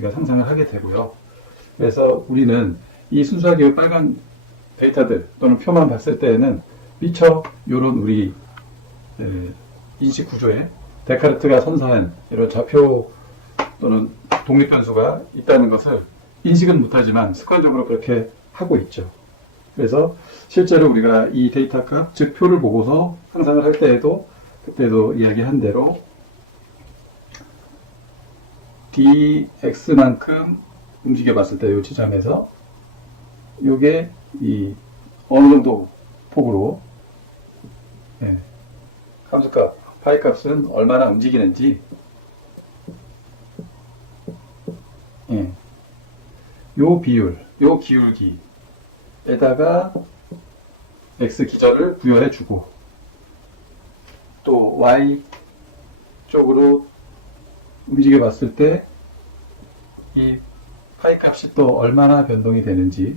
우리가 상상을 하게 되고요. 그래서 우리는 이 순수하게 빨간 데이터들 또는 표만 봤을 때에는 미처 이런 우리 인식 구조에 데카르트가 선사한 이런 좌표 또는 독립변수가 있다는 것을 인식은 못하지만 습관적으로 그렇게 하고 있죠. 그래서 실제로 우리가 이 데이터 값, 즉 표를 보고서 상상을 할 때에도 그때도 이야기한 대로 dx만큼 움직여 봤을 때 이 지점에서 이게 이 어느 정도 폭으로 함수값, 파이 값은 얼마나 움직이는지 요 비율, 요 기울기에다가 x 기절을 부여해 주고 또 y 쪽으로 움직여 봤을 때 이 파이 값이 또 얼마나 변동이 되는지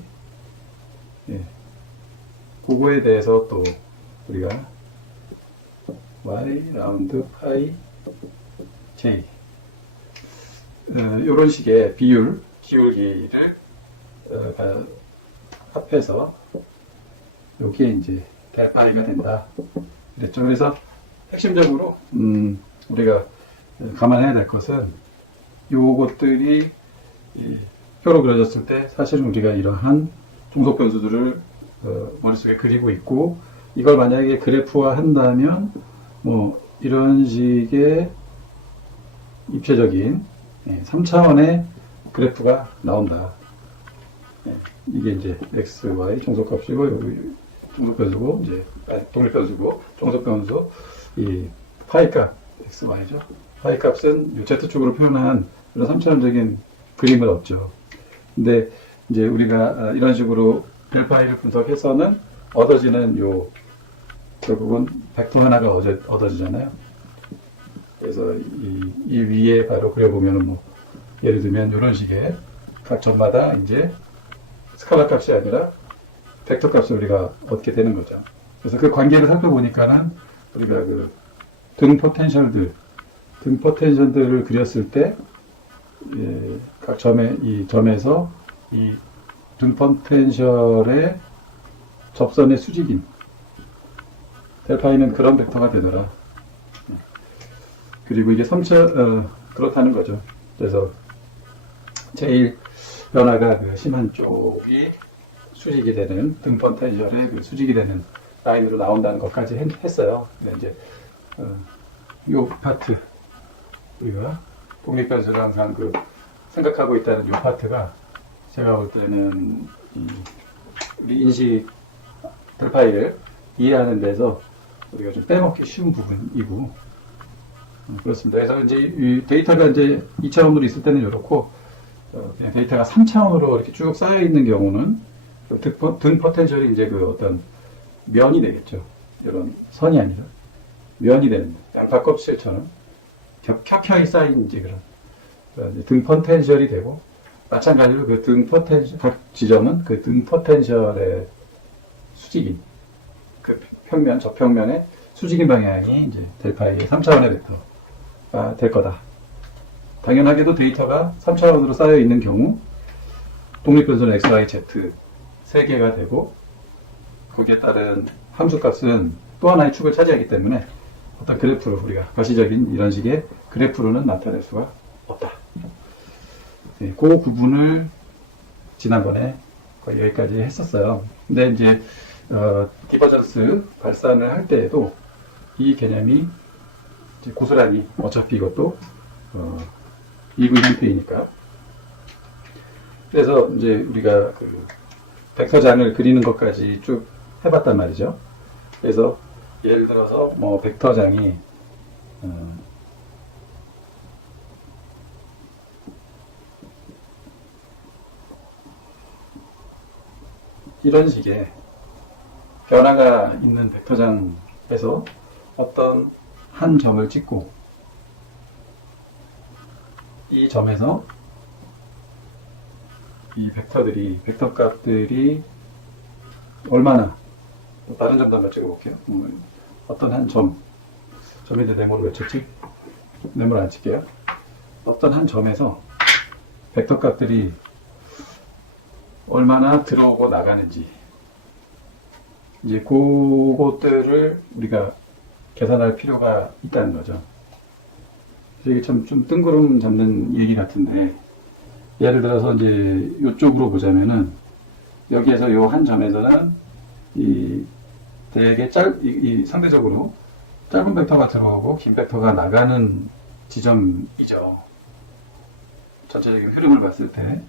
그거에 대해서 또 우리가 y 라운드 파이 j 이런 식의 비율, 기울기를 합해서 여기에 이제 파이가 된다. 그랬죠. 그래서 핵심적으로 우리가 감안해야 될 것은 요것들이 표로 그려졌을 때 사실은 우리가 이러한 종속 변수들을 머릿속에 그리고 있고 이걸 만약에 그래프화 한다면 뭐 이런 식의 입체적인 3차원의 그래프가 나온다. 이게 이제 x, y 종속값이고 여기 종속변수고 이제 독립변수고 종속변수 이 파이값 x, y죠. 파이값은 이 z축으로 표현한 이런 3차원적인 그림을 얻죠. 근데 이제 우리가 이런 식으로 델파이를 분석해서는 얻어지는 요 결국은 벡터 하나가 얻어지잖아요. 그래서 이 위에 바로 그려보면은 뭐 예를 들면 이런 식의 각 점마다 이제 스칼라 값이 아니라 벡터 값을 우리가 얻게 되는 거죠. 그래서 그 관계를 살펴보니까는 우리가 그 등 포텐셜들을 그렸을 때 각 점에 이 점에서 이 등 포텐셜의 접선의 수직인 델파이는 그런 벡터가 되더라. 그리고 이게 그렇다는 거죠. 그래서 제일 변화가 그 심한 쪽이 수직이 되는 등 포텐셜의 그 수직이 되는 라인으로 나온다는 것까지 했어요. 근데 이제 요 파트 우리가 독립변수를 항상 그 생각하고 있다는 요 파트가 제가 볼 때는 우리 인식 델파이를 이해하는 데서 우리가 좀 빼먹기 쉬운 부분이고 그렇습니다. 그래서 이제 이 데이터가 이제 2차원으로 있을 때는 이렇고 그냥 데이터가 3차원으로 이렇게 쭉 쌓여 있는 경우는 등 포텐셜이 이제 그 어떤 면이 되겠죠. 이런 선이 아니라 면이 되는 양파 껍질처럼 켜켜이 쌓인 이제 그런 등 포텐셜이 되고 마찬가지로 그 등 포텐셜 각 지점은 그 등 포텐셜의 수직인 그 평면 저평면의 수직인 방향이 이제 델파이의 3차원의 벡터가 될 거다. 당연하게도 데이터가 3차원으로 쌓여 있는 경우 독립변수는 x, y, z 3개가 되고 거기에 따른 함수값은 또 하나의 축을 차지하기 때문에 어떤 그래프로 우리가 가시적인 이런 식의 그래프로는 나타낼 수가 없다. 그 구분을 지난번에 거의 여기까지 했었어요. 근데 이제 디버전스 발산을 할 때에도 이 개념이 이제 고스란히 어차피 이것도 이분 형태이니까 그래서 이제 우리가 그 벡터장을 그리는 것까지 쭉 해봤단 말이죠. 그래서 예를 들어서 뭐 벡터장이 이런 식의 변화가 있는 벡터장에서 어떤 한 점을 찍고 이 점에서 이 벡터 값들이 얼마나 다른 점도 한번 찍어볼게요. 어떤 한 점인데 네모를 왜 쳤지? 네모를 안 칠게요. 어떤 한 점에서 벡터 값들이 얼마나 들어오고 나가는지 이제 그것들을 우리가 계산할 필요가 있다는 거죠. 이게 참 좀 뜬구름 잡는 얘기 같은데, 예를 들어서 이제 이쪽으로 보자면은 여기에서 요 한 점에서는 이 되게 이 상대적으로 짧은 벡터가 들어오고 긴 벡터가 나가는 지점이죠. 전체적인 흐름을 봤을 때,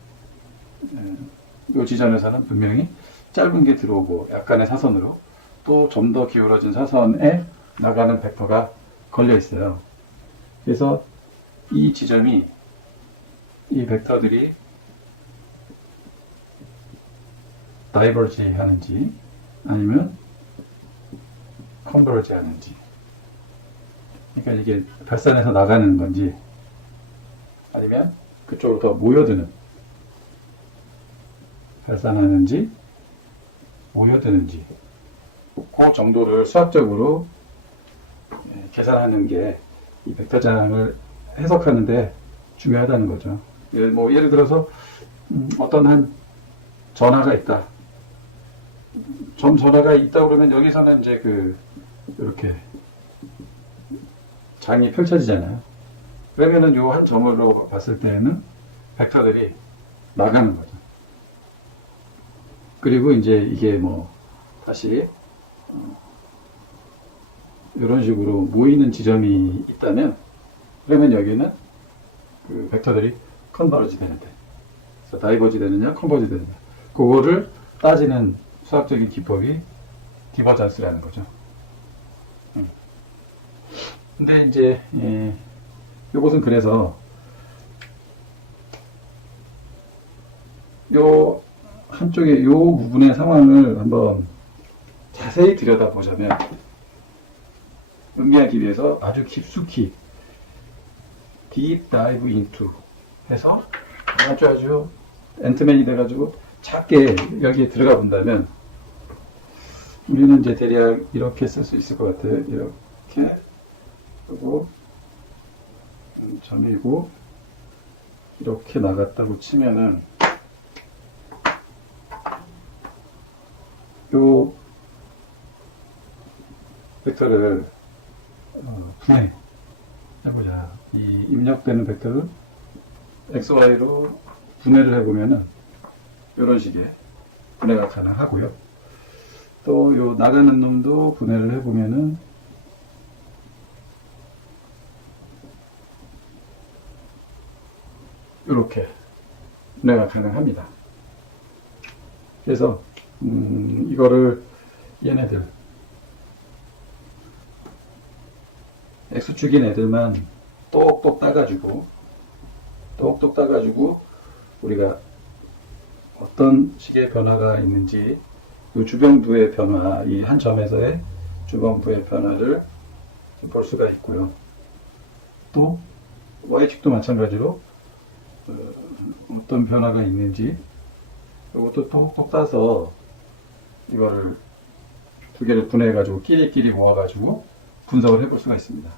이 지점에서는 분명히 짧은 게 들어오고 약간의 사선으로 또 좀 더 기울어진 사선에 나가는 벡터가 걸려 있어요. 그래서 이 지점이 이 벡터들이 다이버지 하는지 아니면 컨버지 하는지, 그러니까 이게 발산해서 나가는 건지 아니면 그쪽으로 더 모여드는, 발산하는지 모여드는지, 그 정도를 수학적으로 계산하는 게 이 벡터장을 해석하는데 중요하다는 거죠. 예를 들어서 어떤 한 전하가 있다. 전하가 있다 그러면 여기서는 이제 이렇게 장이 펼쳐지잖아요. 그러면은 요 한 점으로 봤을 때는 벡터들이 나가는 거죠. 그리고 이제 이게 다시 이런 식으로 모이는 지점이 있다면, 그러면 여기는 그 벡터들이 컨버지 되는데, 그래서 다이버지 되느냐 컨버지 되느냐, 그거를 따지는 수학적인 기법이 디버전스라는 거죠. 근데 이제 이것은 그래서 요 한쪽에 요 부분의 상황을 한번 자세히 들여다보자면, 음미하기 위해서 아주 깊숙이 deep dive into 해서 아주 앤트맨이 돼가지고 작게 여기에 들어가 본다면, 우리는 이제 대략 이렇게 쓸 수 있을 것 같아요. 이렇게. 그리고 점이고 이렇게 나갔다고 치면은 요 벡터를 분해 해보자. 이 입력되는 벡터를 XY로 분해를 해보면은 이런 식의 분해가 가능하고요. 또 요 나가는 놈도 분해를 해보면은 이렇게 분해가 가능합니다. 그래서 이거를 얘네들 X축인 애들만 똑똑 따가지고 우리가 어떤 식의 변화가 있는지, 이 주변부의 변화, 이 한 점에서의 주변부의 변화를 볼 수가 있고요. 또 Y축도 마찬가지로 어떤 변화가 있는지 이것도 똑똑 따서 이거를 두 개를 분해해 가지고 끼리끼리 모아 가지고 분석을 해볼 수가 있습니다.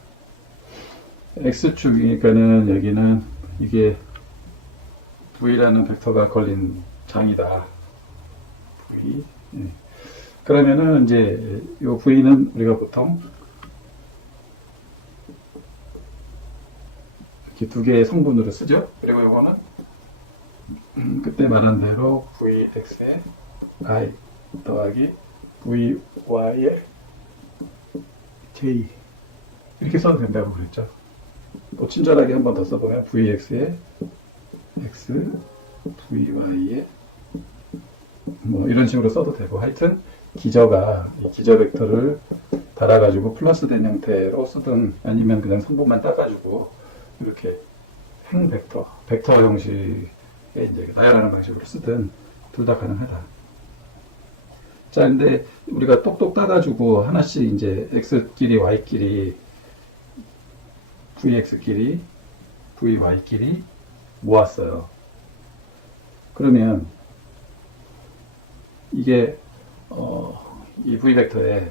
X축이니까는 여기는 이게 V라는 벡터가 걸린 장이다. V. 네. 그러면은 이제 요 V는 우리가 보통 이렇게 두 개의 성분으로 쓰죠. 그리고 요거는 그때 말한 대로 Vx의 I 더하기 Vy의 J 이렇게 써도 된다고 그랬죠. 또 친절하게 한 번 더 써보면 Vx의 X, Vy의 이런 식으로 써도 되고, 하여튼 기저가 이 기저 벡터를 달아가지고 플러스 된 형태로 쓰든 아니면 그냥 성분만 따가지고 이렇게 행 벡터 형식의 이제 나열하는 방식으로 쓰든 둘 다 가능하다. 자, 근데 우리가 똑똑 따가지고 하나씩 이제 x끼리 y끼리 vx끼리 vy끼리 모았어요. 그러면 이게 이 v벡터에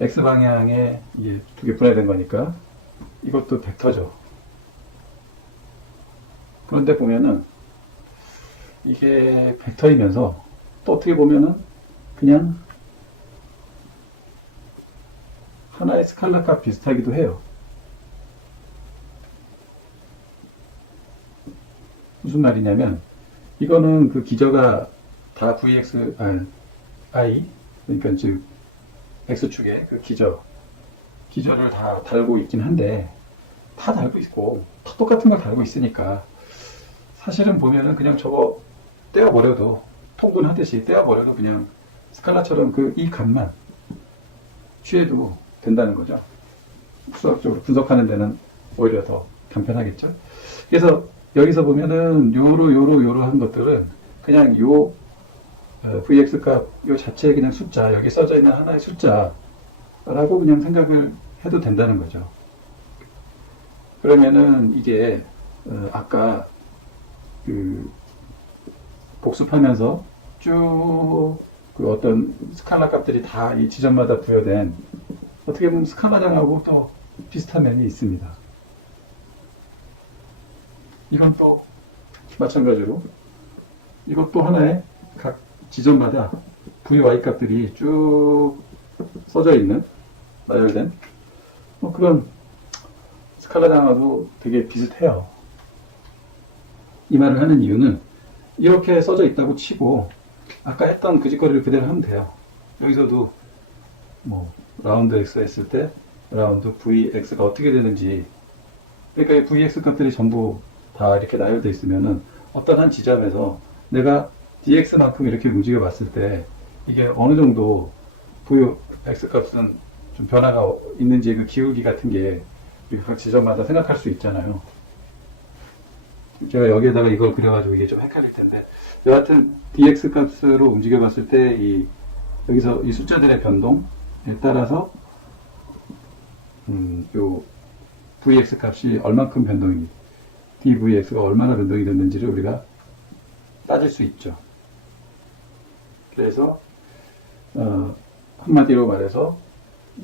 x방향에 이게 두 개 분해된 거니까 이것도 벡터죠. 그런데 보면은 이게 벡터이면서 또 어떻게 보면은 그냥 하나의 스칼라 값 비슷하기도 해요. 무슨 말이냐면 이거는 그 기저가 다 Vx, I, 그러니까 즉 X축에 그 기저를 다 달고 있긴 한데 다 달고 있고 다 똑같은 걸 달고 있으니까 사실은 보면은 그냥 저거 떼어버려도 통분하듯이 떼어버려도 그냥 스칼라처럼 그 이 값만 취해도 된다는 거죠. 수학적으로 분석하는 데는 오히려 더 간편하겠죠. 그래서 여기서 보면은 요로 한 것들은 그냥 요 vx 값 요 자체의 그냥 숫자, 여기 써져 있는 하나의 숫자라고 그냥 생각을 해도 된다는 거죠. 그러면은 이게 아까 그 복습하면서 쭉 그 어떤 스칼라 값들이 다 이 지점마다 부여된 어떻게 보면 스칼라장하고 또 비슷한 면이 있습니다. 이건 또 마찬가지로 이것도 하나의 각 지점마다 VY 값들이 쭉 써져 있는 나열된 그런 스칼라장하고 되게 비슷해요. 이 말을 하는 이유는 이렇게 써져 있다고 치고 아까 했던 그 짓거리를 그대로 하면 돼요. 여기서도 뭐 라운드 x 했을 때 라운드 vx가 어떻게 되는지, 그러니까 이 vx 값들이 전부 다 이렇게 나열되어 있으면은 어떤 한 지점에서 내가 dx만큼 이렇게 움직여 봤을 때 이게 어느 정도 vx 값은 좀 변화가 있는지 그 기울기 같은 게 각 지점마다 생각할 수 있잖아요. 제가 여기에다가 이걸 그려가지고 이게 좀 헷갈릴 텐데, 여하튼 dx 값으로 움직여 봤을 때 여기서 이 숫자들의 변동에 따라서 요 vx 값이 얼만큼 변동이, dvx가 얼마나 변동이 됐는지를 우리가 따질 수 있죠. 그래서 한마디로 말해서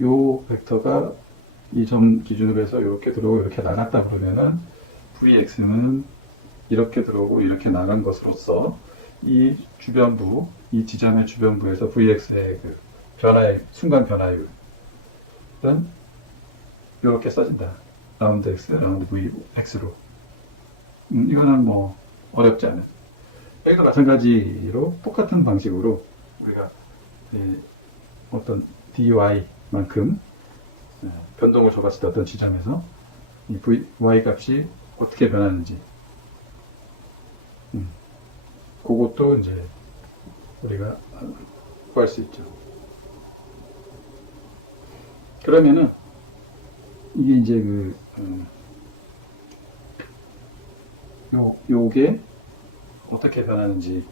요 벡터가 이 점 기준으로 해서 이렇게 들어오고 이렇게 나갔다 그러면은 vx는 이렇게 들어오고 이렇게 나간 것으로서 이 주변부, 이 지점의 주변부에서 vx의 그 변화의 순간 변화율은 이렇게 써진다. 라운드 x, 라운드 vx로. 이거는 뭐 어렵지 않은. 여기도 마찬가지로 똑같은 방식으로 우리가 어떤 dy만큼 변동을 줘봤을 때 어떤 지점에서 이 y 값이 어떻게 변하는지 그것도 이제 우리가 구할 수 있죠. 그러면은 이게 이제 요게 어떻게 변하는지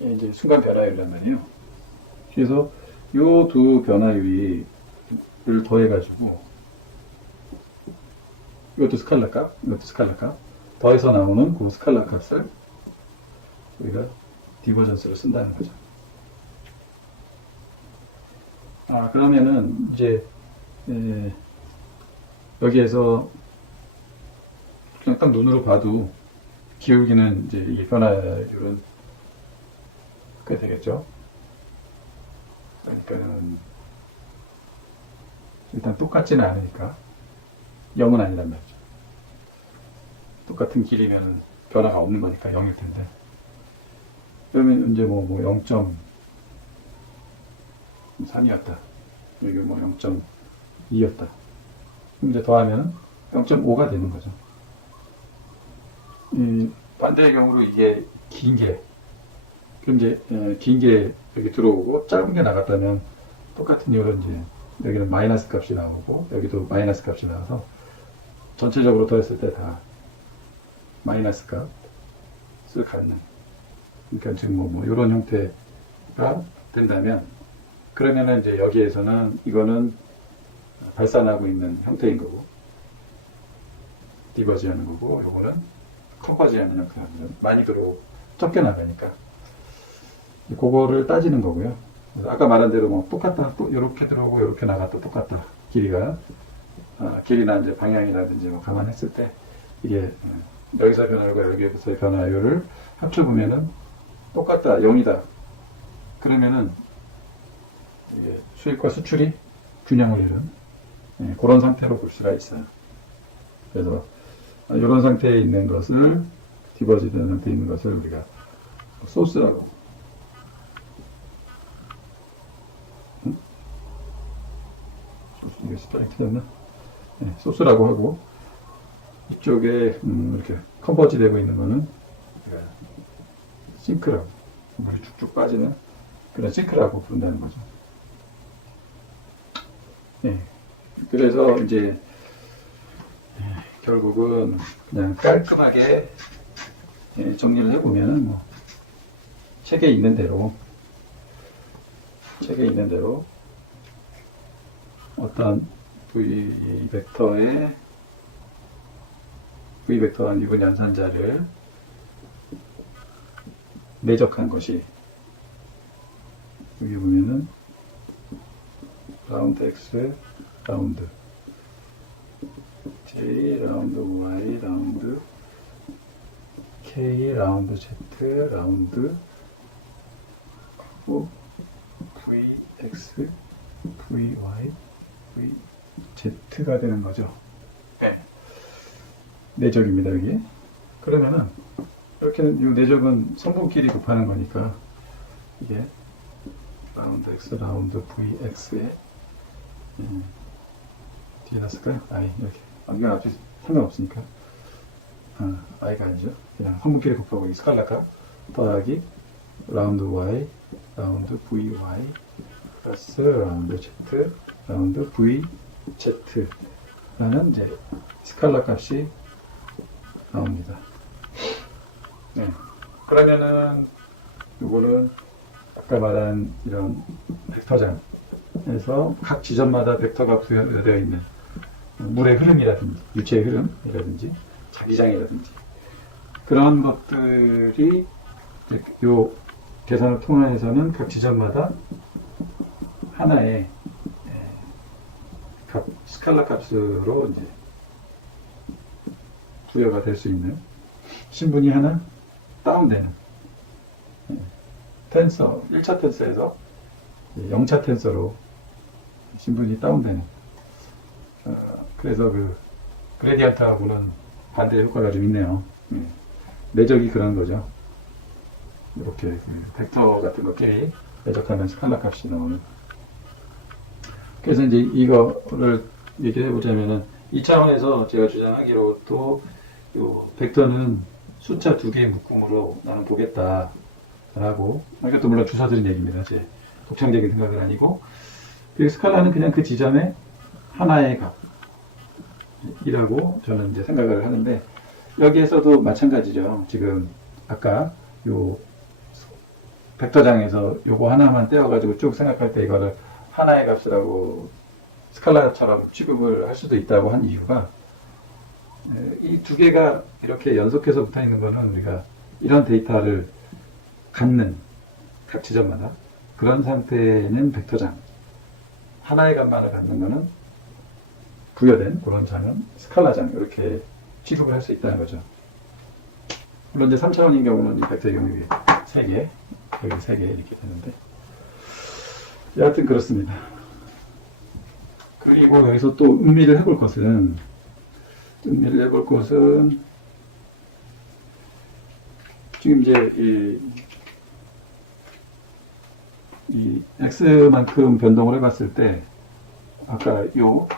이제 순간 변화율이란 말이에요. 그래서 요 두 변화율을 더해가지고 이것도 스칼라 값, 이것도 스칼라 값 더해서 나오는 그 스칼라 값을 우리가 디버전스로 쓴다는 거죠. 그러면은 이제 여기에서 그냥 딱 눈으로 봐도 기울기는 이제 이 변화율은 그게 되겠죠. 그러니까는 일단 똑같지는 않으니까 0은 아니란 말이죠. 똑같은 길이면 변화가 없는 거니까 0일 텐데. 그러면 이제 뭐 0.3이었다. 여기 뭐 0.2였다. 그럼 이제 더하면 0.5가 되는 거죠. 반대의 경우로 이게 긴 게, 그럼 이제 긴 게 여기 들어오고 짧은 게 나갔다면 똑같은 이유로 이제 여기는 마이너스 값이 나오고 여기도 마이너스 값이 나와서 전체적으로 더했을 때 다 마이너스 값을 갖는, 그러니까 지금 뭐 이런 형태가 된다면 그러면은 이제 여기에서는 이거는 발산하고 있는 형태인 거고 디버지하는 거고, 요거는 컨버지하는 형태가 많이 들어오고 적게 나가니까 그거를 따지는 거고요. 그래서 아까 말한 대로 뭐 똑같다, 또 이렇게 들어오고 이렇게 나갔다 똑같다, 길이가 길이나 이제 방향이라든지 뭐 감안했을 때 이게 여기서 변화율과 여기서의 변화율을 합쳐보면은 똑같다, 0이다. 그러면은 이게 수입과 수출이 균형을 이룬 그런 상태로 볼 수가 있어요. 그래서 이런 상태에 있는 것을 디버지드 상태에 있는 것을 우리가 소스라고 이게 스펠링 틀렸나? 소스라고 하고 이쪽에 이렇게 컨버지 되고 있는 거는 싱크라고 물이 쭉쭉 빠지는 그런 싱크라고 부른다는 거죠. 그래서 이제 결국은 그냥 깔끔하게 정리를 해보면은 뭐 책에 있는 대로 어떤 V 벡터와 미분 연산자를 내적한 것이 여기 보면은 라운드 X, 라운드 J, 라운드 Y, 라운드 K, 라운드 Z, 라운드 VX, VY, VZ가 되는 거죠. 내적입니다, 여기. 그러면은 이렇게는 이 내적은 성분끼리 곱하는 거니까 이게 라운드 X, 라운드 VX에 뒤에 놨을까요? I 이렇게 안경 앞에 상관없으니까 I가 아니죠. 그냥 성분끼리 곱하고 스칼라가 더하기 라운드 Y, 라운드 VY 플러스 라운드 Z, 라운드 VZ라는 이제 스칼라 값이 나옵니다. 그러면은 이거는 아까 말한 이런 벡터장에서 각 지점마다 벡터가 부여되어 있는 물의 흐름이라든지 유체의 흐름이라든지 자기장이라든지 그런 것들이 이 계산을 통해서는 각 지점마다 하나의 스칼라 값으로 이제 부여가 될 수 있는 신분이 하나 다운되는 텐서 1차 텐서에서 0차 텐서로 신분이 다운되는 그래서 그 그레디언트하고는 반대 효과가 좀 있네요. 내적이 그런 거죠. 이렇게 벡터 같은 것끼리 내적하면 스칼라 값이 나오는. 그래서 이제 이거를 얘기를 해보자면은 이 차원에서 제가 주장하기로 또 요 벡터는 숫자 2개의 묶음으로 나는 보겠다 라고, 이것도 물론 주사드린 얘기입니다. 제 독창적인 생각은 아니고, 그리고 스칼라는 그냥 그 지점의 하나의 값이라고 저는 이제 생각을 하는데, 여기에서도 마찬가지죠. 지금 아까 요 벡터장에서 요거 하나만 떼어가지고 쭉 생각할 때 이거를 하나의 값이라고 스칼라처럼 취급을 할 수도 있다고 한 이유가, 이 두 개가 이렇게 연속해서 붙어 있는 거는 우리가 이런 데이터를 갖는 각 지점마다 그런 상태는 벡터장, 하나의 값만을 갖는 거는 부여된 그런 장은 스칼라장, 이렇게 취급을 할 수 있다는 거죠. 물론 이제 3차원인 경우는 이 벡터의 경우에 3개, 여기 3개 이렇게 되는데, 여하튼 그렇습니다. 그리고 여기서 또 음미를 해볼 것은 지금 이제 이 x만큼 변동을 해봤을 때 아까 요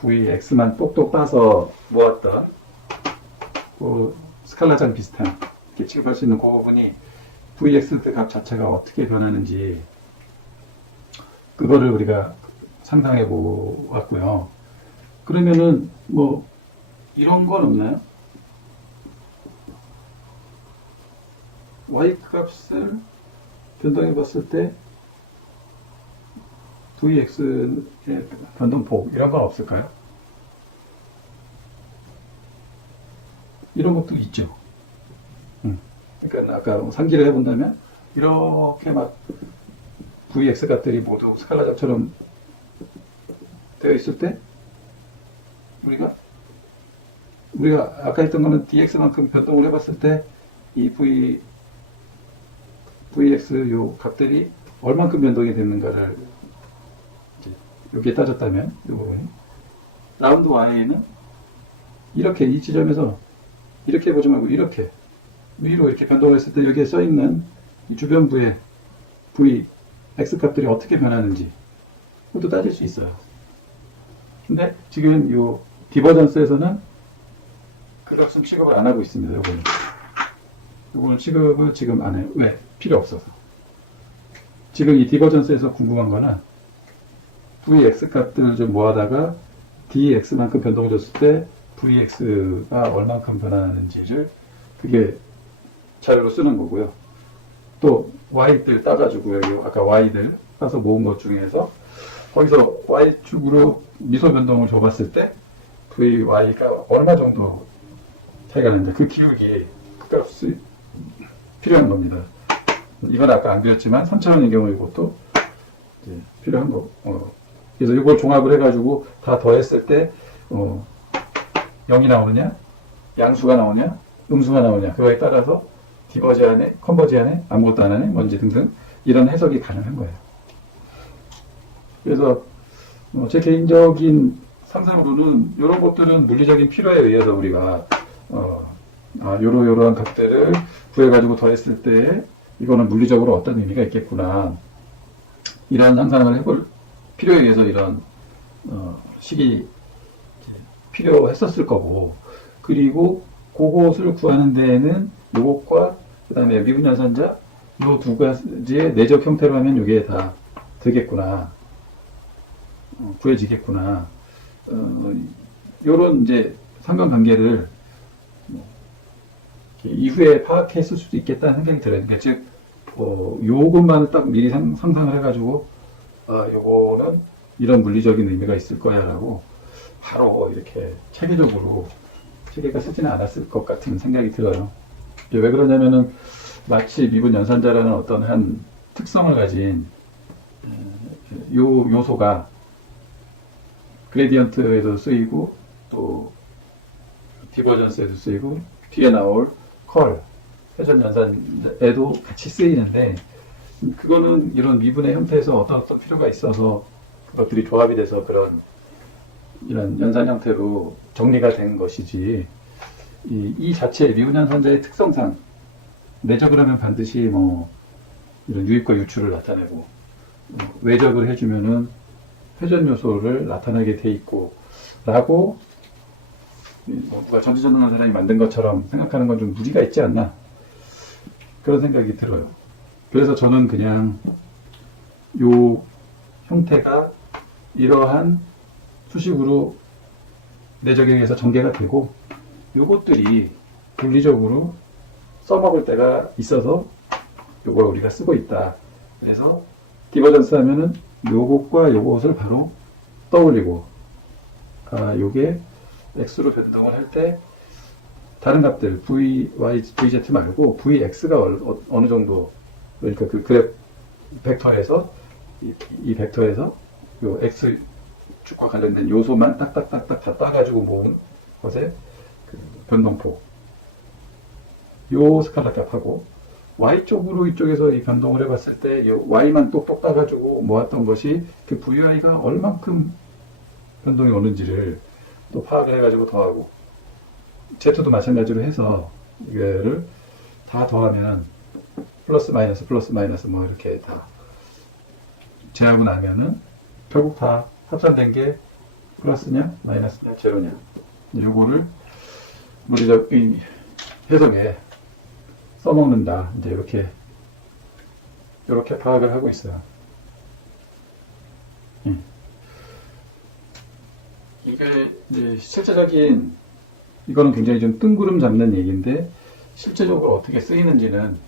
vx만 똑똑 따서 모았다 그 스칼라장 비슷한 이렇게 취급할 수 있는 그 부분이 vx 값 자체가 어떻게 변하는지 그거를 우리가 상상해 보았고요. 그러면은 뭐 이런 건 없나요? y 값을 변동해 봤을 때 vx의 변동폭 이런 건 없을까요? 이런 것도 있죠. 그러니까 아까 상기를 해본다면 이렇게 막 vx 값들이 모두 스칼라장처럼 되어 있을 때 우리가 우리가 아까 했던 거는 dx만큼 변동을 해봤을 때 이 vx 요 값들이 얼만큼 변동이 됐는가를 이제 여기에 따졌다면 이 부분이 라운드 y는 이렇게 이 지점에서 이렇게 보지 말고 이렇게 위로 이렇게 변동을 했을 때 여기에 써있는 이 주변부의 v x 값들이 어떻게 변하는지 그것도 따질 수 있어요. 근데 지금 요 디버전스에서는 그것은 취급을 안 하고 있습니다. 요거는 취급을 지금 안 해요. 왜? 필요 없어서. 지금 이 디버전스에서 궁금한 거는 vx 값들을 좀 모아다가 dx만큼 변동을 줬을 때 vx가 얼만큼 변하는지를 그게 자료로 쓰는 거고요. 또 y들 따가지고 여기 아까 y들 따서 모은 것 중에서 거기서 y축으로 미소 변동을 줘봤을 때 vy가 얼마 정도 차이가 나는데 그 기울기 그 값이 필요한 겁니다. 이건 아까 안 그렸지만 3차원의 경우 이것도 이제 필요한 거. 그래서 이걸 종합을 해가지고 다 더했을 때 0이 나오느냐, 양수가 나오냐, 음수가 나오냐 그거에 따라서 디버지 안에, 컨버지 안에 아무것도 안 하네, 뭔지 등등 이런 해석이 가능한 거예요. 그래서 제 개인적인 상상으로는 이런 것들은 물리적인 필요에 의해서 우리가 요러한 값들을 구해가지고 더했을 때 이거는 물리적으로 어떤 의미가 있겠구나 이런 상상을 해볼 필요에 의해서 이런 식이 필요했었을 거고 그리고 그것을 구하는 데에는 요것과 그 다음에 미분연산자 요 두 가지의 내적 형태로 하면 이게 다 되겠구나 구해지겠구나 요런 이제 상관관계를 이후에 파악했을 수도 있겠다는 생각이 들어요. 그러니까 즉, 요것만 딱 미리 상상을 해가지고, 요거는 이런 물리적인 의미가 있을 거야 라고 바로 이렇게 체계가 쓰지는 않았을 것 같은 생각이 들어요. 왜 그러냐면은 마치 미분 연산자라는 어떤 한 특성을 가진 요 요소가 그레디언트에도 쓰이고 또 디버전스에도 쓰이고 뒤에 나올 컬, 회전 연산에도 같이 쓰이는데 그거는 이런 미분의 형태에서 어떤 필요가 있어서 그것들이 조합이 돼서 그런 이런 연산 형태로 정리가 된 것이지 이 자체의 미분 연산자의 특성상 내적을 하면 반드시 뭐 이런 유입과 유출을 나타내고 외적을 해주면은 회전 요소를 나타나게 돼 있고 라고 누가 전지전능한 사람이 만든 것처럼 생각하는 건 좀 무리가 있지 않나 그런 생각이 들어요. 그래서 저는 그냥 요 형태가 이러한 수식으로 내적에 의해서 전개가 되고 요것들이 물리적으로 써먹을 때가 있어서 요걸 우리가 쓰고 있다. 그래서 디버전스 하면은 요것과 요것을 바로 떠올리고 요게 x로 변동을 할 때 다른 값들 v, y, vz 말고 vx가 어느 정도 그러니까 그 그래프 벡터에서 이 벡터에서 요 x축과 관련된 요소만 딱딱딱딱 다 따가지고 모은 것의 그 변동폭 요 스칼라 값하고 y쪽으로 이쪽에서 이 변동을 해봤을 때 요 y만 똑똑 따가지고 모았던 것이 그 vy가 얼만큼 변동이 오는지를 또 파악을 해가지고 더하고 Z도 마찬가지로 해서 이거를 다 더하면 플러스 마이너스 뭐 이렇게 다 제하고 나면은 결국 다 합산된 게 플러스냐 마이너스냐 제로냐 요거를 물리적 해석에 써먹는다 이제 이렇게 파악을 하고 있어요. 이게 이제 실제적인 이거는 굉장히 좀 뜬구름 잡는 얘기인데 실제적으로 어떻게 쓰이는지는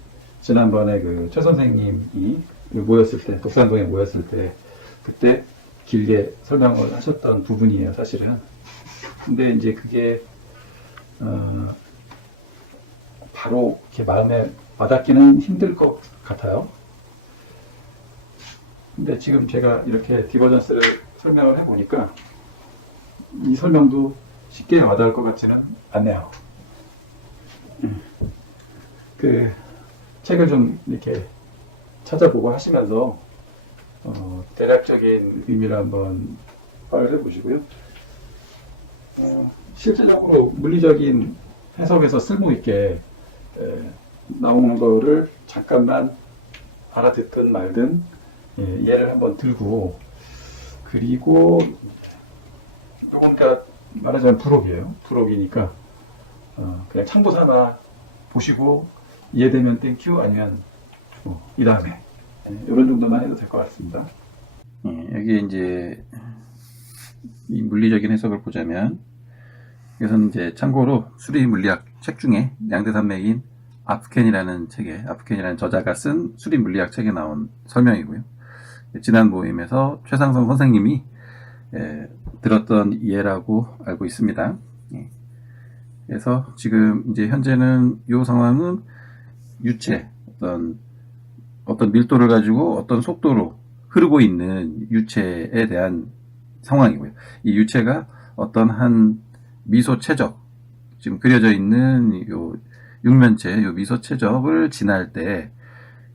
지난번에 그 최 선생님이 모였을 때 독산동에 모였을 때 그때 길게 설명을 하셨던 부분이에요 사실은. 근데 이제 그게 바로 이렇게 마음에 와닿기는 힘들 것 같아요. 근데 지금 제가 이렇게 디버전스를 설명을 해보니까 이 설명도 쉽게 와닿을 것 같지는 않네요. 그 책을 좀 이렇게 찾아보고 하시면서 대략적인 의미를 한번 파악해 보시고요. 실질적으로 물리적인 해석에서 쓸모 있게 나오는 거를 잠깐만 알아듣든 말든 이해를 한번 들고, 그리고 조금 더 말하자면 부록이에요. 부록이니까 그냥 참고 삼아 보시고 이해되면 땡큐, 아니면 이 다음에 이런 정도만 해도 될 것 같습니다. 여기 이제 이 물리적인 해석을 보자면, 이것은 이제 참고로 수리 물리학 책 중에 양대산맥인 아프켄이라는 저자가 쓴 수리 물리학 책에 나온 설명이고요. 지난 모임에서 최상성 선생님이 들었던 이해라고 알고 있습니다. 그래서 지금 이제 현재는 이 상황은 유체, 어떤 밀도를 가지고 어떤 속도로 흐르고 있는 유체에 대한 상황이고요. 이 유체가 어떤 한 미소 최적, 지금 그려져 있는 요 육면체, 요 미소 최적을 지날 때,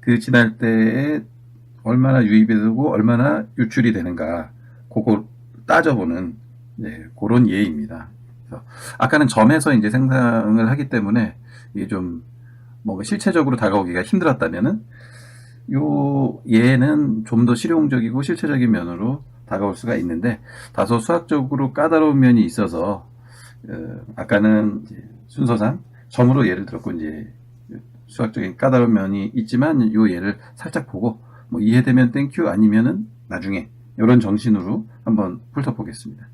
그 지날 때에 얼마나 유입이 되고 얼마나 유출이 되는가, 그거 따져보는 그런 예입니다. 그래서 아까는 점에서 이제 생성을 하기 때문에 이게 좀 뭔가 실체적으로 다가오기가 힘들었다면은, 요 예는 좀 더 실용적이고 실체적인 면으로 다가올 수가 있는데, 다소 수학적으로 까다로운 면이 있어서 아까는 이제 순서상 점으로 예를 들었고, 이제 수학적인 까다로운 면이 있지만 요 예를 살짝 보고 뭐 이해되면 땡큐, 아니면은 나중에, 이런 정신으로 한번 훑어보겠습니다.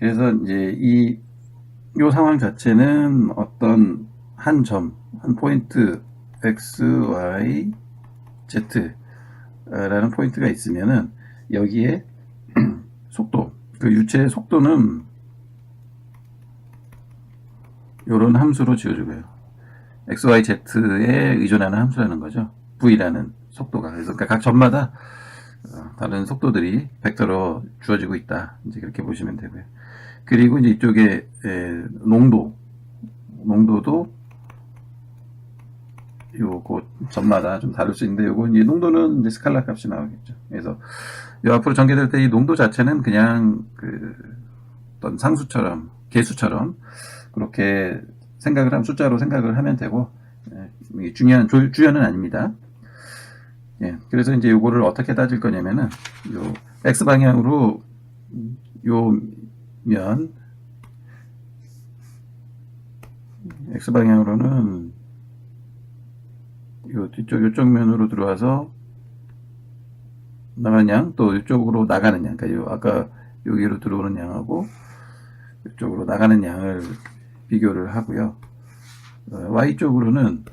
그래서 이제 요 상황 자체는 어떤 한 점, 한 포인트 x, y, z라는 포인트가 있으면은 여기에 속도, 그 유체의 속도는 요런 함수로 지어주고요. x, y, z에 의존하는 함수라는 거죠. v라는 속도가. 그래서 각 점마다 다른 속도들이 벡터로 주어지고 있다, 이제 그렇게 보시면 되고요. 그리고 이제 이쪽에 농도도 요거 점마다 좀 다를 수 있는데, 요거 이제 농도는 이제 스칼라 값이 나오겠죠. 그래서 요 앞으로 전개될 때 이 농도 자체는 그냥 어떤 상수처럼, 개수처럼 그렇게 생각을 하면, 숫자로 생각을 하면 되고, 이게 중요한 주연은 아닙니다. 그래서 이제 요거를 어떻게 따질 거냐면은, 요 x 방향으로 x 방향으로는 요쪽 면으로 들어와서 나가는 양, 또 이쪽으로 나가는 양, 그러니까 아까 여기로 들어오는 양하고 이쪽으로 나가는 양을 비교를 하고요. Y쪽으로는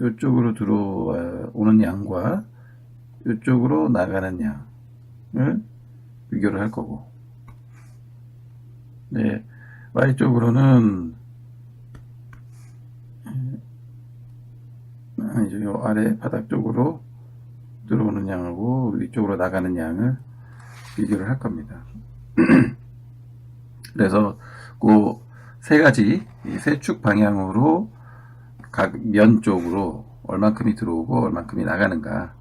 이쪽으로 들어오는 양과 이쪽으로 나가는 양을 비교를 할 거고, Y쪽으로는 이제 요 아래 바닥 쪽으로 들어오는 양하고 위쪽으로 나가는 양을 비교를 할 겁니다. 그래서 그 세 가지, 이 세 축 방향으로 각 면 쪽으로 얼만큼이 들어오고 얼만큼이 나가는가,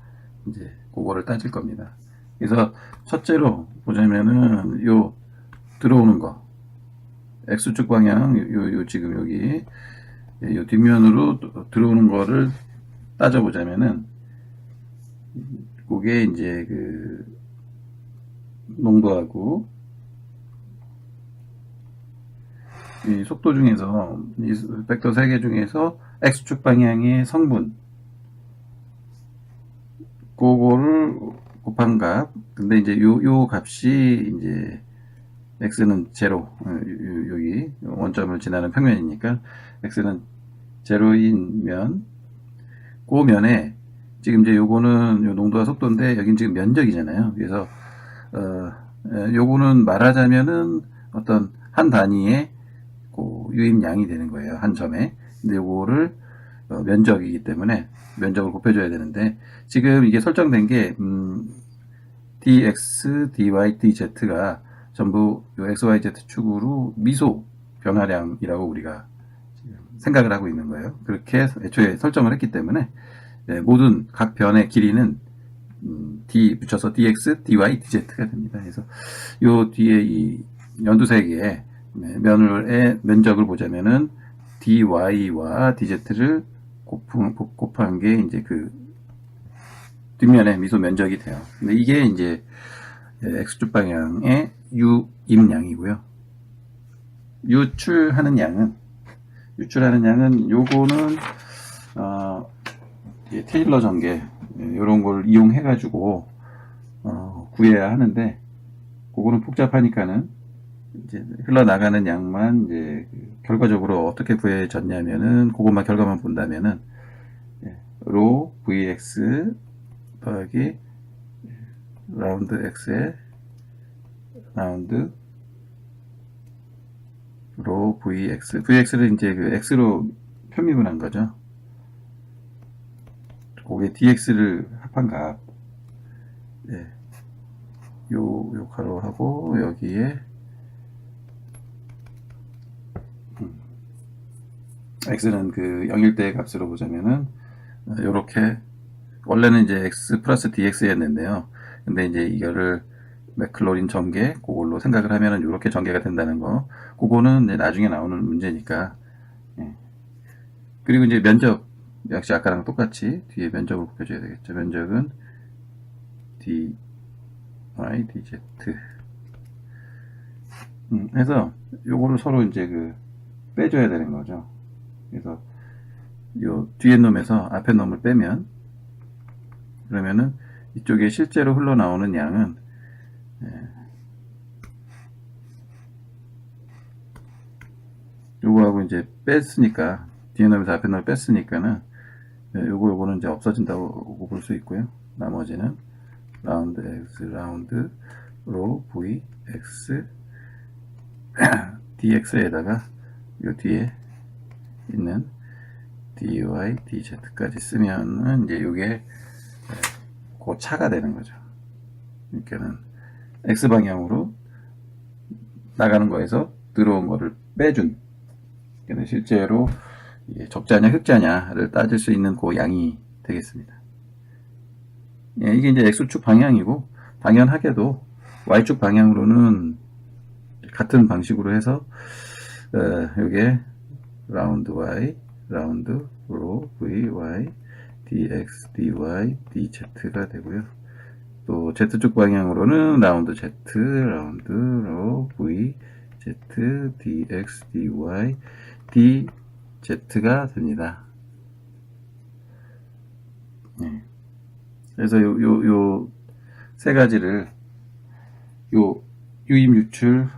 이제 그거를 따질 겁니다. 그래서 첫째로 보자면은 요 들어오는 거, X축 방향, 요 지금 여기 요 뒷면으로 들어오는 거를 따져보자면은, 그게 이제 그 농도하고 이 속도 중에서, 이 벡터 3개 중에서 X축 방향의 성분, 그거를 곱한 값. 근데 이제 요 값이 이제 x는 제로, 여기 원점을 지나는 평면이니까 x는 제로인 면, 그 면에 지금 이제 요거는 요 농도와 속도인데, 여긴 지금 면적이잖아요. 그래서 요거는 말하자면은 어떤 한 단위의 그 유입량이 되는 거예요, 한 점에. 근데 요거를 면적이기 때문에 면적을 곱해줘야 되는데, 지금 이게 설정된 게 dx, dy, dz가 전부 요 XYZ 축으로 미소 변화량이라고 우리가 지금 생각을 하고 있는 거예요. 그렇게 애초에 설정을 했기 때문에 모든 각 변의 길이는 D 붙여서 dx, dy, dz가 됩니다. 그래서 요 뒤에 이 연두색의 면의 면적을 보자면은 dy와 dz를 곱한 게 이제 그 뒷면의 미소 면적이 돼요. 근데 이게 이제 x축 방향의 유입량이고요. 유출하는 양은 요거는 테일러 전개 이런 걸 이용해 가지고 구해야 하는데, 그거는 복잡하니까는 이제 흘러나가는 양만 이제 결과적으로 어떻게 구해졌냐면은, 그것만 결과만 본다면은 로 vx 더하기 라운드 x에 라운드 로 vx를 이제 그 x로 편미분한 거죠. 그게 dx를 합한 값, 요 가로하고 여기에 x는 그 0일 때 값으로 보자면은 요렇게, 원래는 이제 x 플러스 dx였는데요. 근데 이제 이거를 맥클로린 전개 그걸로 생각을 하면은 요렇게 전개가 된다는 거, 그거는 이제 나중에 나오는 문제니까. 그리고 이제 면적 역시 아까랑 똑같이 뒤에 면적을 곱해줘야 되겠죠. 면적은 dy dz 해서 요거를 서로 이제 그 빼줘야 되는 거죠. 그래서 요 뒤에 놈에서 앞에 놈을 빼면, 그러면은 이쪽에 실제로 흘러나오는 양은 요거하고 이제 뺐으니까, 뒤에 놈에서 앞에 놈을 뺐으니까는 요거는 이제 없어진다고 볼 수 있고요. 나머지는 라운드 x 라운드 로 v x dx에다가 요 뒤에 있는 dy dz까지 쓰면은 이제 요게 그 차가 되는 거죠. 그러니까는 x 방향으로 나가는 거에서 들어온 거를 빼준, 그러니까 실제로 적자냐 흑자냐를 따질 수 있는 그 양이 되겠습니다. 이게 이제 x축 방향이고, 당연하게도 y축 방향으로는 같은 방식으로 해서 요게 라운드 y 라운드 로 vy dx dy dz가 되고요. 또 z축 방향으로는 라운드 z 라운드 로 v z dx dy dz가 됩니다. 그래서 요 세 가지를 유입 유출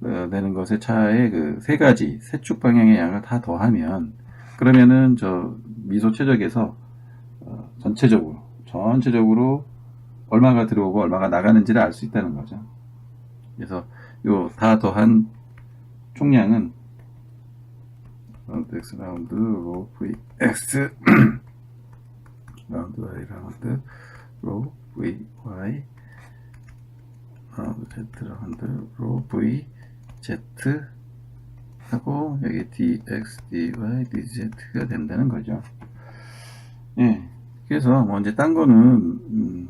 되는 것의 차의 그 세 가지 세축 방향의 양을 다 더하면, 그러면은 저 미소 최적에서 전체적으로 얼마가 들어오고 얼마가 나가는지를 알 수 있다는 거죠. 그래서 요 다 더한 총량은 라운드 x 라운드 로 vx 라운드 y 라운드 로 vy 라운드 z 라운드 로 vz 하고 여기 dx dy dz가 된다는 거죠. 그래서 뭐 이제 딴 거는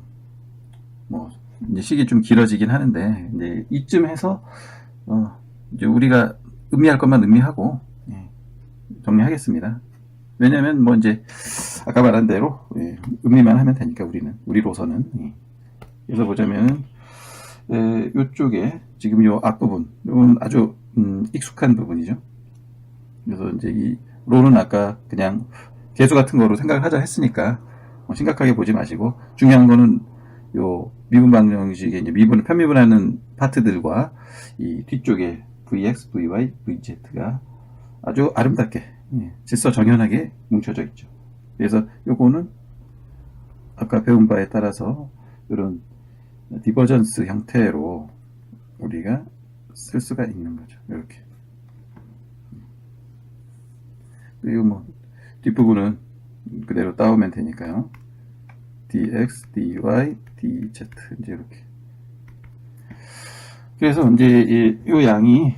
뭐 이제 식이 좀 길어지긴 하는데, 이제 이쯤 해서 이제 우리가 음미할 것만 음미하고 정리하겠습니다. 왜냐면 뭐 이제 아까 말한 대로 음미만 하면 되니까, 우리로서는. 그래서 보자면 요쪽에 지금 요 앞부분, 이건 아주 익숙한 부분이죠. 그래서 이제 이 로는 아까 그냥 개수 같은 거로 생각을 하자 했으니까 심각하게 보지 마시고, 중요한 거는 요 미분 방정식의 이제 편미분하는 파트들과 이 뒤쪽에 vx, vy, vz가 아주 아름답게 질서 정연하게 뭉쳐져 있죠. 그래서 요거는 아까 배운 바에 따라서 이런 디버전스 형태로 우리가 쓸 수가 있는 거죠. 이렇게. 그리고 뭐 뒷부분은 그대로 따오면 되니까요. dx, dy, dz 이제 이렇게. 그래서 이제 이 양이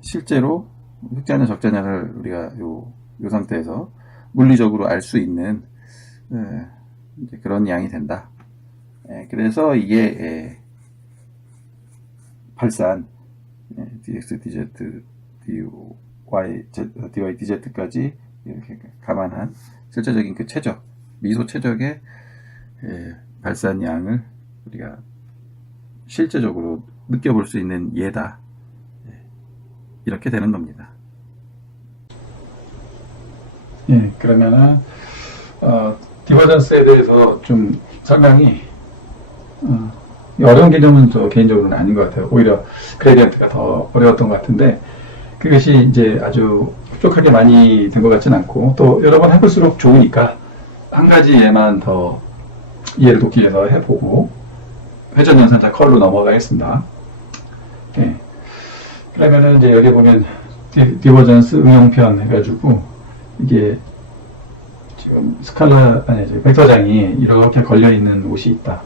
실제로 흑자냐 적자냐를 우리가 요 상태에서 물리적으로 알 수 있는 이제 그런 양이 된다. 그래서 이게 발산 dx, dz, dy, dz까지 이렇게 감안한 실제적인 그 최적, 미소 최적의 발산 양을 우리가 실제적으로 느껴볼 수 있는 예다. 이렇게 되는 겁니다. 예, 그러면은 디버전스에 대해서 좀 설명이 어려운 개념은 저 개인적으로는 아닌 것 같아요. 오히려 그레디언트가 더 어려웠던 것 같은데 그것이 이제 아주 흡족하게 많이 된 것 같진 않고 또 여러 번 해볼수록 좋으니까 한 가지 예만 더 이해를 돕기 위해서 해보고 회전연산 다 컬로 넘어가겠습니다. 예. 그러면은 이제 여기 보면 디버전스 응용편 해가지고 이게 지금 스칼라 아니 벡터장이 이렇게 걸려 있는 옷이 있다.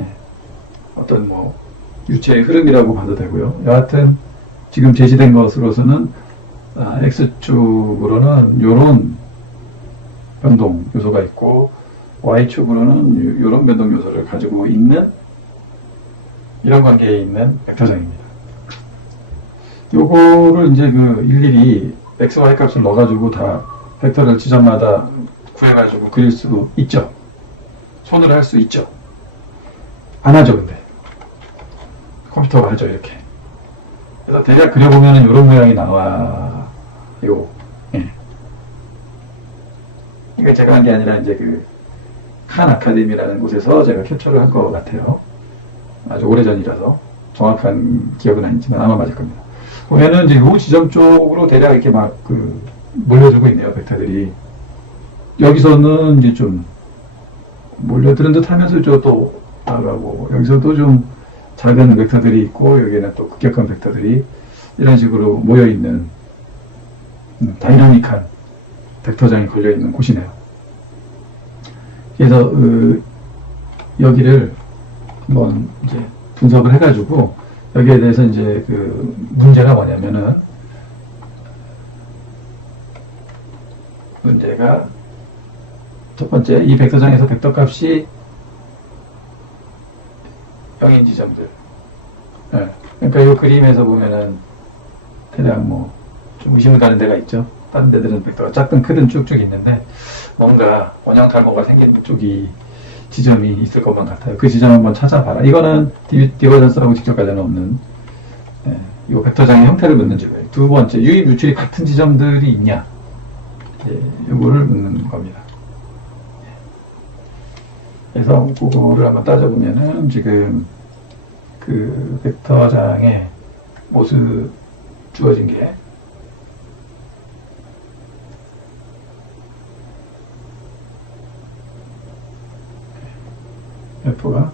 예. 어떤 뭐 유체의 흐름이라고 봐도 되고요. 여하튼 지금 제시된 것으로서는 X축으로는 이런 변동 요소가 있고 Y축으로는 이런 변동 요소를 가지고 있는 이런 관계에 있는 벡터장입니다. 요거를 이제 그 일일이 X, Y 값을 넣어가지고 다 벡터를 지점마다 구해가지고 그릴 수 있죠. 손으로 할 수 있죠. 안 하죠, 근데. 컴퓨터가 하죠, 이렇게. 그래서 대략 그려보면 이런 모양이 나와요. 예. 이게 제가 한 게 아니라 이제 그 칸 아카데미라는 곳에서 제가 캡처를 한 것 같아요. 아주 오래전이라서 정확한 기억은 아니지만 아마 맞을 겁니다. 보면은 이제 요 지점 쪽으로 대략 이렇게 막 그 몰려들고 있네요, 벡터들이. 여기서는 이제 좀 몰려드는 듯 하면서 또 나가고, 여기서도 좀 작은 벡터들이 있고, 여기에는 또 급격한 벡터들이 이런 식으로 모여있는 다이나믹한 벡터장이 걸려있는 곳이네요. 그래서 여기를 한번 이제 분석을 해가지고 여기에 대해서 이제 그 문제가 뭐냐면은 문제가 첫 번째 이 벡터장에서 벡터 값이 0인 지점들. 네. 그러니까 이 그림에서 보면은 대략 뭐 좀 의심을 가는 데가 있죠. 다른 데들은 벡터가 작든 크든 쭉쭉 있는데 뭔가 원형 탈모가 생기는 쪽이 지점이 있을 것만 같아요. 그 지점 한번 찾아봐라. 이거는 디버전스라고 직접 관련 없는 이 벡터장의 형태를 묻는 질문이에요. 두 번째, 유입 유출이 같은 지점들이 있냐? 이거를 묻는 겁니다. 그래서 그거를 한번 따져보면은 지금 그 벡터장의 모습 주어진 게 F가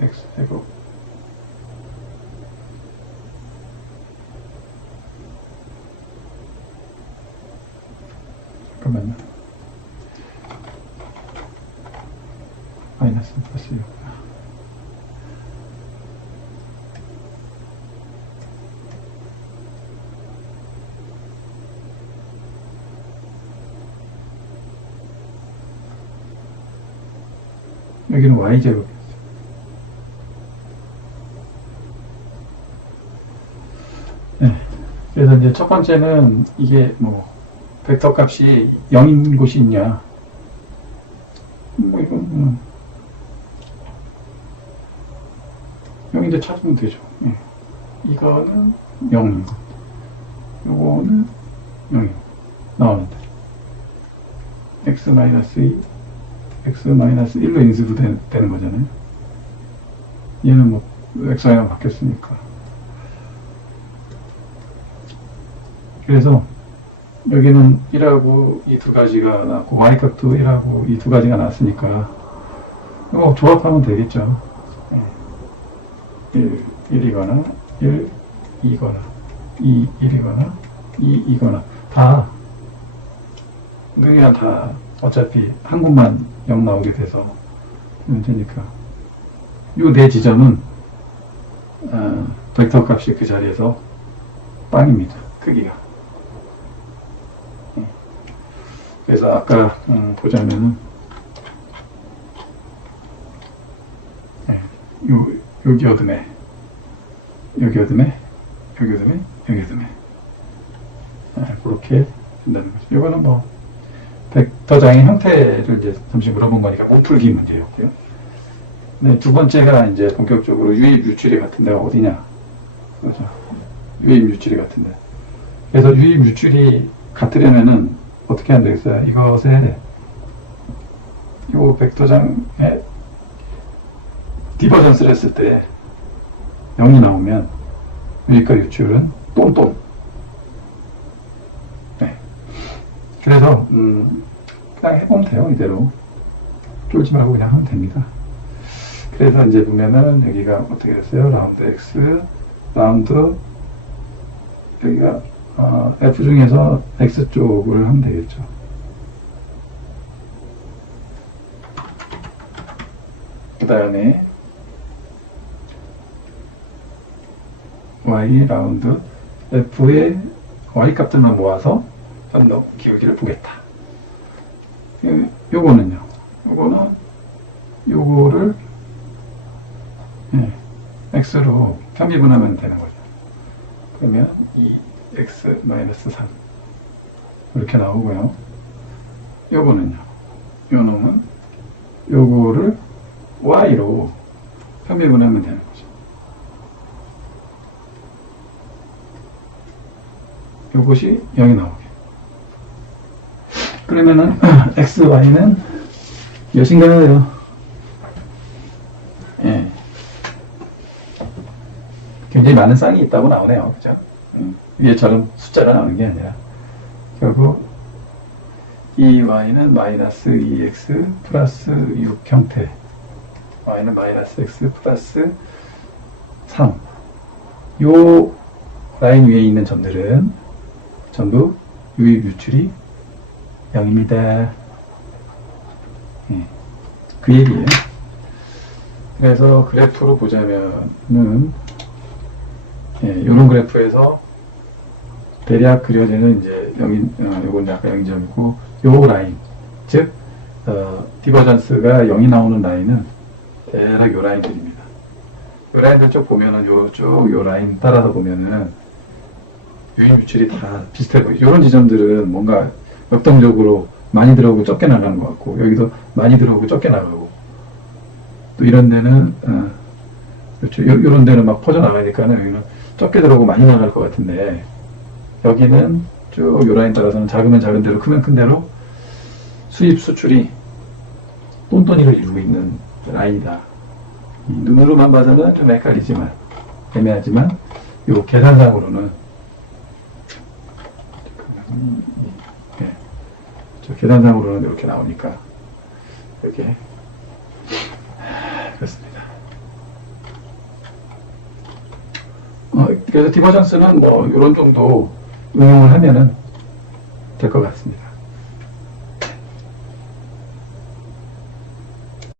X제곱 잠깐만요. 마이너스 플러스 6. 여기는 Y제곱이었어요. 네. 그래서 이제 첫 번째는 이게 뭐 벡터 값이 0인 곳이 있냐. 뭐 이건 0인데 찾으면 되죠. 네. 이거는 0이고 요거는 0이고 나오는데 x-2 x-1로 인수도 되는 거잖아요. 얘는 뭐 xy랑 바뀌었으니까. 그래서 여기는 1하고 이 두 가지가 나왔고 y값도 1하고 이 두 가지가 나왔으니까 이거 조합하면 되겠죠. 1, 1이거나 1, 2거나 1이거나 2이거나 다 그냥 다 어차피 한 곳만 0 나오게 돼서 되니까 요 네 지점은 벡터 값이 그 자리에서 빵입니다. 크기가. 그래서 아까 보자면은 여기 어둠에 여기 어둠에 여기 어둠에 여기 어둠에 그렇게 된다는 거죠. 이거는 뭐 벡터장의 형태를 이제 잠시 물어본 거니까 못 풀기 문제였고요. 네, 두 번째가 이제 본격적으로 유입 유출이 같은 데가 어디냐. 그렇죠. 유입 유출이 같은 데. 그래서 유입 유출이 같으려면은 어떻게 하면 되겠어요? 이것에 이 벡터장에 디버전스를 했을 때 0이 나오면 유입과 유출은 똔똔. 네. 그래서 그냥 해보면 돼요. 이대로 쫄지 말고 그냥 하면 됩니다. 그래서 이제 보면은 여기가 어떻게 됐어요? 라운드 x 라운드 여기가 f 중에서 x 쪽을 하면 되겠죠. 그 다음에 y 라운드 f의 y 값들만 모아서 변동 기울기를 보겠다. 요거는요. 요거를 x로 편비분하면 되는 거죠. 그러면 2x-3 이렇게 나오고요. 요거는요. 요 놈은 요거를 y로 편비분하면 되는 거죠. 요것이 0이 나오게. 그러면은 x, y는 몇인가요? 예. 굉장히 많은 쌍이 있다고 나오네요. 그죠? 위에처럼 숫자가 나오는 게 아니라 결국 이 y는 마이너스 2x 플러스 6 형태, y는 마이너스 x 플러스 3. 요 라인 위에 있는 점들은 전부 유입 유출이 0입니다. 그 얘기예요. 그래서 그래프로 보자면은 이런 그래프에서 대략 그려지는 이제 요건 약간 0점이고 요 라인, 즉 디버전스가 0이 나오는 라인은 대략 요 라인들입니다. 요 라인들 쭉 보면은 요 라인 따라서 보면은 유입 유출이 다 비슷해 보이죠. 이런 지점들은 뭔가 역동적으로 많이 들어오고 적게 나가는 것 같고, 여기도 많이 들어오고 적게 나가고, 또 이런 데는 그렇죠. 이런 데는 막 퍼져 나가니까는 여기는 적게 들어오고 많이 나갈 것 같은데, 여기는 쭉 요 라인 따라서는 작으면 작은 대로 크면 큰 대로 수입 수출이 똔똔이를 이루고 있는 라인이다. 눈으로만 봐서는 좀 헷갈리지만, 애매하지만 요 계산상으로는 계산상으로는 이렇게 나오니까 이렇게 그렇습니다. 그래서 디버전스는 뭐 이런 정도 응용을 하면은 될 것 같습니다.